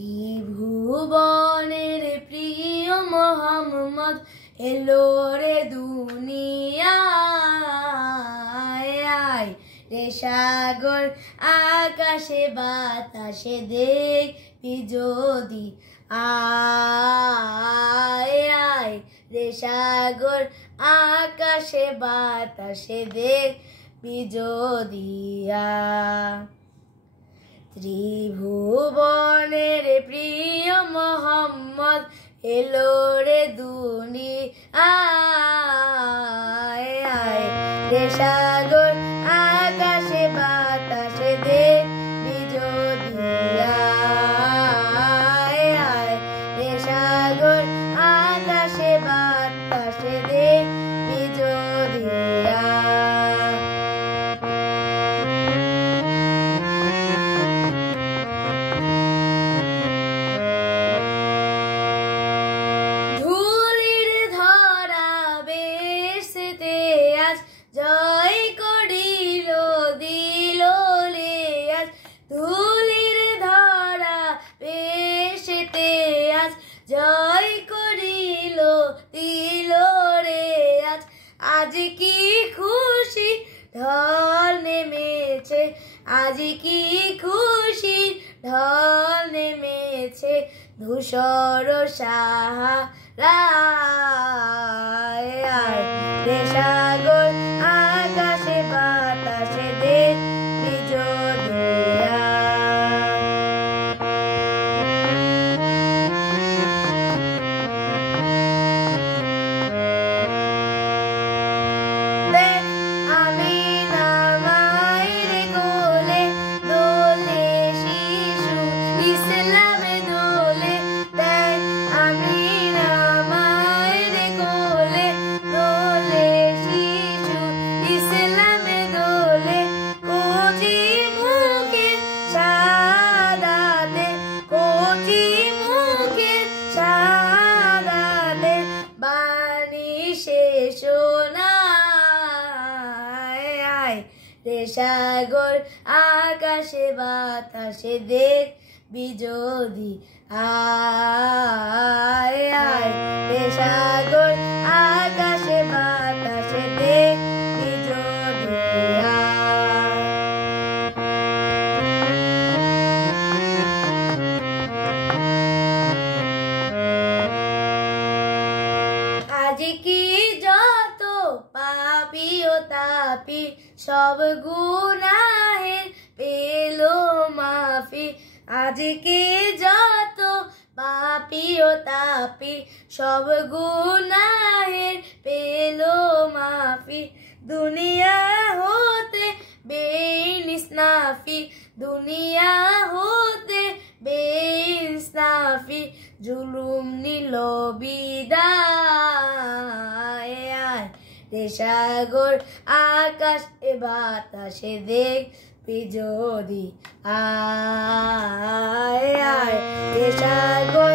ত্রিভুবনের প্রিয় মোহাম্মদ এলো রে দুনিয়ায়, রে সাগর আকাশে বাতাসে দেখবি যদি আয়, রে সাগর আকাশে বাতাসে দেখবি যদি ত্রিভুবনের প্রিয় মোহাম্মদ এলো রে দুনিয়ায়, রে সাগর আকাশে বাতাসে দেখবি যদি রে সাগর আকাশে বাতাসে দেখবি যদি জয় করিল দিল রে আজ, ধুলির ধরা বেশেতে আজ জয় করিল দিল রে আজ। আজ কি খুশি ঢল নেমেছে, আজ কি খুশি ঢল নেমেছে, ধূসর সাহারায়, রে সাগর আকাশে বাতাসে দেখবি যদি আমি নামাইরে গোলে দোলে শিশু ইসলামে দোলে, আমি নামাইরে গোলে দোলে শিশু ইসলামে দোলে, কোটি মুখে শাহাদাতে, কোটি মুখে শাহাদাতে বাণী শেষ নাই, রে সাগর আকাশে বাতাসে দেখবি যদি রে সাগর আকাশে বাতাসে দেখবি যদি আজ কি যত পাপী ও তাপী সব গুনাহের পেল মাফি, আজ কি যত পাপী ও তাপী সব গুনাহের পেল মাফি, দুনিয়া হতে বেইনসাফি, দুনিয়া হতে বেইনসাফি, জুলুম নিল বিদায়, রে সাগর আকাশে বাতাসে দেখবি যদি রে সাগর